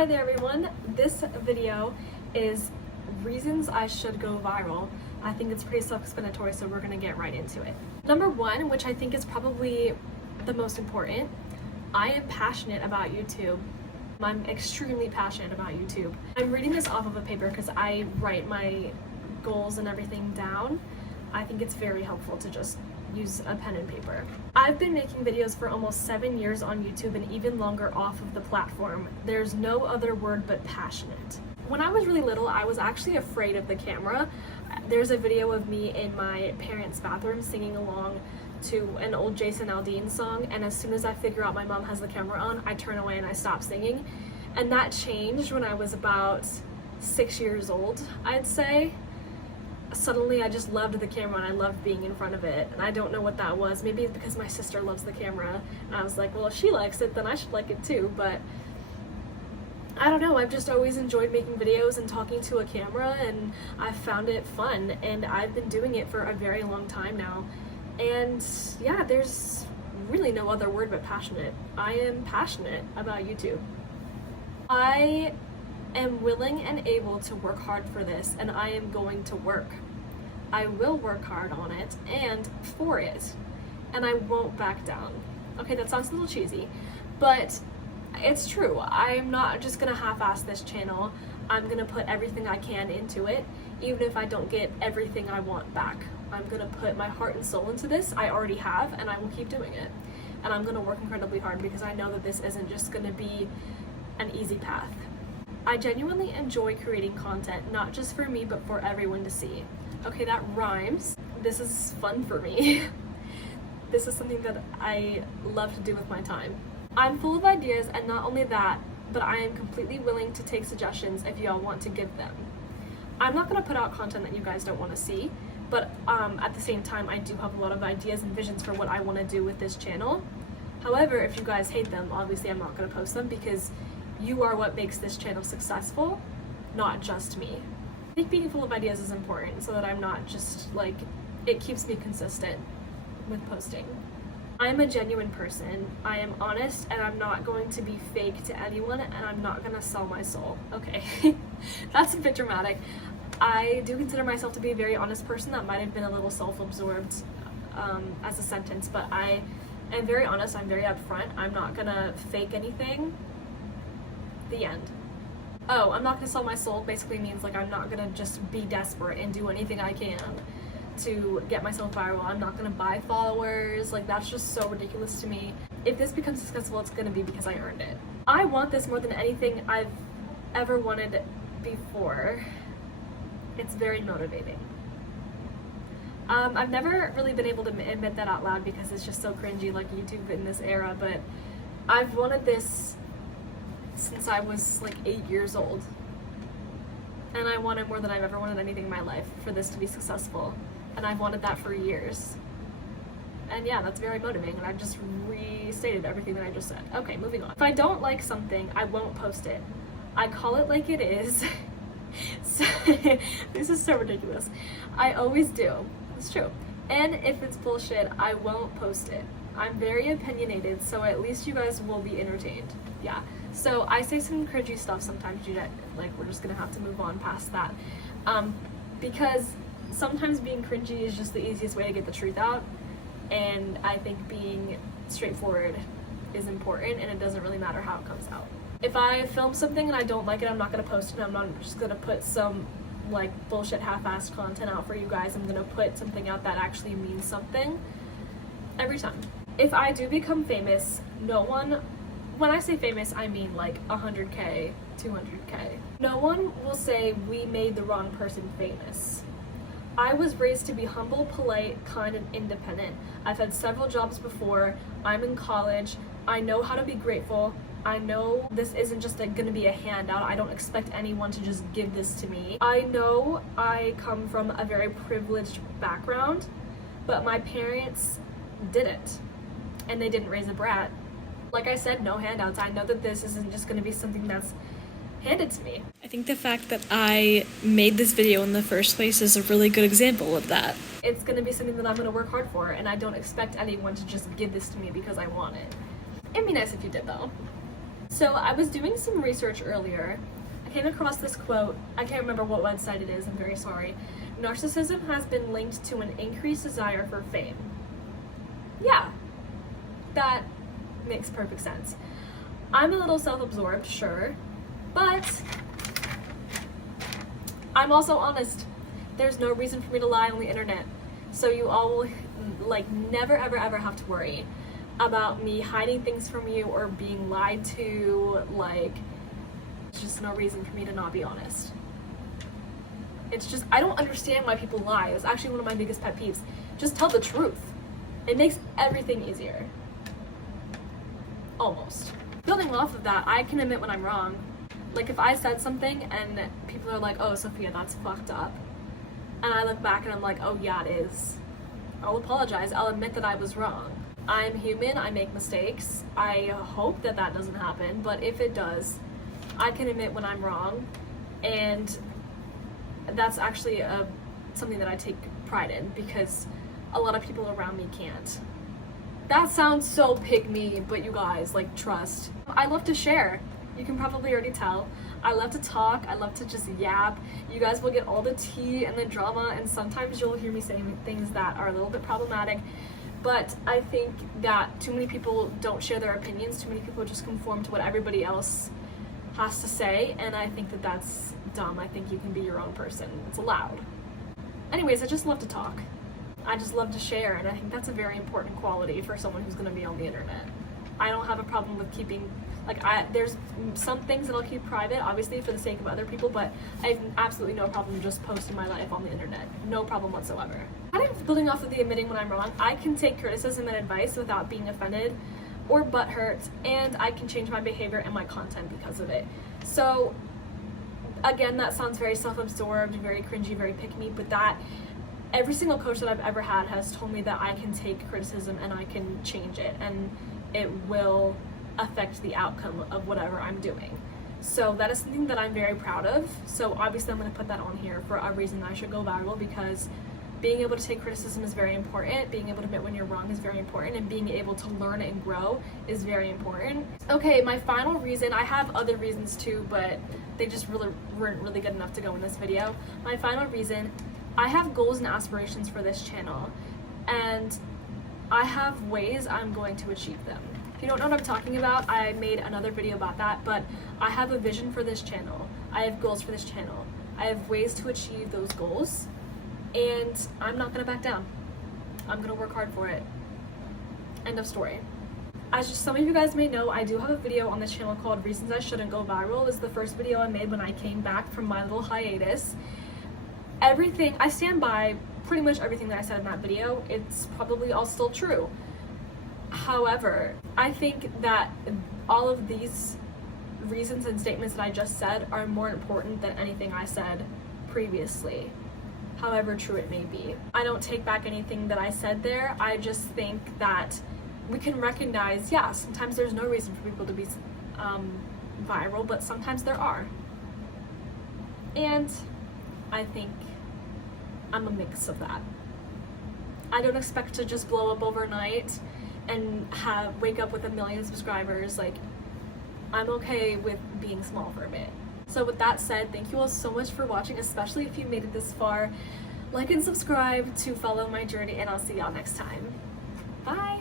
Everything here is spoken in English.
Hi there everyone, this video is reasons I should go viral. I think it's pretty self-explanatory, so we're gonna get right into it. Number one, which I think is probably the most important, I am passionate about YouTube. I'm extremely passionate about YouTube. I'm reading this off of a paper because I write my goals and everything down. I think it's very helpful to just use a pen and paper. I've been making videos for almost 7 years on YouTube and even longer off of the platform. There's no other word but passionate. When I was really little, I was actually afraid of the camera. There's a video of me in my parents' bathroom singing along to an old Jason Aldean song, and as soon as I figure out my mom has the camera on, I turn away and I stop singing. And that changed when I was about 6 years old, I'd say. Suddenly I just loved the camera and I loved being in front of it, and I don't know what that was. Maybe it's because my sister loves the camera and I was like, well, if she likes it then I should like it too. But I don't know, I've just always enjoyed making videos and talking to a camera, and I've found it fun, and I've been doing it for a very long time now. And yeah, there's really no other word but passionate. I am passionate about YouTube. I am willing and able to work hard for this, and I am going to work. I will work hard on it and for it, and I won't back down. Okay, that sounds a little cheesy, but it's true. I'm not just gonna half-ass this channel. I'm gonna put everything I can into it, even if I don't get everything I want back. I'm gonna put my heart and soul into this. I already have, and I will keep doing it. And I'm gonna work incredibly hard because I know that this isn't just gonna be an easy path. I genuinely enjoy creating content, not just for me, but for everyone to see. Okay, that rhymes. This is fun for me. This is something that I love to do with my time. I'm full of ideas, and not only that, but I am completely willing to take suggestions if y'all want to give them. I'm not gonna put out content that you guys don't wanna see, but at the same time, I do have a lot of ideas and visions for what I wanna do with this channel. However, if you guys hate them, obviously I'm not gonna post them because you are what makes this channel successful, not just me. I think being full of ideas is important so that I'm not just like, it keeps me consistent with posting. I'm a genuine person. I am honest, and I'm not going to be fake to anyone, and I'm not gonna sell my soul. Okay, that's a bit dramatic. I do consider myself to be a very honest person. That might have been a little self-absorbed as a sentence, but I am very honest. I'm very upfront. I'm not gonna fake anything. The end. Oh, I'm not gonna sell my soul basically means like I'm not gonna just be desperate and do anything I can to get myself viral. I'm not gonna buy followers. Like, that's just so ridiculous to me. If this becomes successful, it's gonna be because I earned it. I want this more than anything I've ever wanted before. It's very motivating. I've never really been able to admit that out loud because it's just so cringy, like YouTube in this era, but I've wanted this since I was like 8 years old, and I wanted more than I've ever wanted anything in my life for this to be successful, and I've wanted that for years. And yeah, that's very motivating, and I've just restated everything that I just said. Okay, moving on. If I don't like something, I won't post it. I call it like it is. So, this is so ridiculous. I always do. It's true. And if it's bullshit, I won't post it. I'm very opinionated, so at least you guys will be entertained. Yeah. So I say some cringy stuff sometimes, like, we're just gonna have to move on past that. Because sometimes being cringy is just the easiest way to get the truth out, and I think being straightforward is important, and it doesn't really matter how it comes out. If I film something and I don't like it, I'm not gonna post it. I'm not just gonna put some like bullshit half-assed content out for you guys. I'm gonna put something out that actually means something every time. If I do become famous, no one, when I say famous, I mean like 100K, 200K. No one will say we made the wrong person famous. I was raised to be humble, polite, kind, and independent. I've had several jobs before. I'm in college. I know how to be grateful. I know this isn't just gonna be a handout. I don't expect anyone to just give this to me. I know I come from a very privileged background, but my parents didn't, and they didn't raise a brat. Like I said, no handouts. I know that this isn't just gonna be something that's handed to me. I think the fact that I made this video in the first place is a really good example of that. It's gonna be something that I'm gonna work hard for, and I don't expect anyone to just give this to me because I want it. It'd be nice if you did though. So I was doing some research earlier. I came across this quote. I can't remember what website it is, I'm very sorry. Narcissism has been linked to an increased desire for fame. Yeah, that makes perfect sense. I'm a little self-absorbed, sure, but I'm also honest. There's no reason for me to lie on the internet. So you all will never ever ever have to worry about me hiding things from you or being lied to. There's just no reason for me to not be honest. It's just, I don't understand why people lie. It's actually one of my biggest pet peeves. Just tell the truth. It makes everything easier. Almost. Building off of that, I can admit when I'm wrong. If I said something and people are like, oh, Sophia, that's fucked up. And I look back and I'm like, oh yeah, it is. I'll apologize. I'll admit that I was wrong. I'm human. I make mistakes. I hope that that doesn't happen. But if it does, I can admit when I'm wrong. And that's actually something that I take pride in because a lot of people around me can't. That sounds so pick-me, but you guys, trust. I love to share. You can probably already tell. I love to talk. I love to just yap. You guys will get all the tea and the drama, and sometimes you'll hear me saying things that are a little bit problematic. But I think that too many people don't share their opinions. Too many people just conform to what everybody else has to say, and I think that that's dumb. I think you can be your own person. It's allowed. Anyways, I just love to talk. I just love to share, and I think that's a very important quality for someone who's going to be on the internet. I don't have a problem with keeping, there's some things that I'll keep private, obviously for the sake of other people, but I have absolutely no problem just posting my life on the internet. No problem whatsoever. Kind of building off of the admitting when I'm wrong, I can take criticism and advice without being offended or butthurt, and I can change my behavior and my content because of it. So, again, that sounds very self-absorbed, very cringy, very pick-me, but every single coach that I've ever had has told me that I can take criticism and I can change it, and it will affect the outcome of whatever I'm doing. So that is something that I'm very proud of. So obviously I'm going to put that on here for a reason I should go viral, because being able to take criticism is very important, being able to admit when you're wrong is very important, and being able to learn and grow is very important. Okay, my final reason, I have other reasons too, but they just weren't really good enough to go in this video. My final reason, I have goals and aspirations for this channel, and I have ways I'm going to achieve them. If you don't know what I'm talking about, I made another video about that, but I have a vision for this channel. I have goals for this channel. I have ways to achieve those goals, and I'm not gonna back down. I'm gonna work hard for it. End of story. As just some of you guys may know, I do have a video on this channel called Reasons I Shouldn't Go Viral. This is the first video I made when I came back from my little hiatus. I stand by pretty much everything that I said in that video. It's probably all still true. However, I think that all of these reasons and statements that I just said are more important than anything I said previously, however true it may be. I don't take back anything that I said there. I just think that we can recognize, yeah, sometimes there's no reason for people to be viral, but sometimes there are. And I think I'm a mix of that. I don't expect to just blow up overnight and wake up with 1 million subscribers. I'm okay with being small for a bit. So with that said, thank you all so much for watching, especially if you made it this far. Like and subscribe to follow my journey, and I'll see y'all next time. Bye!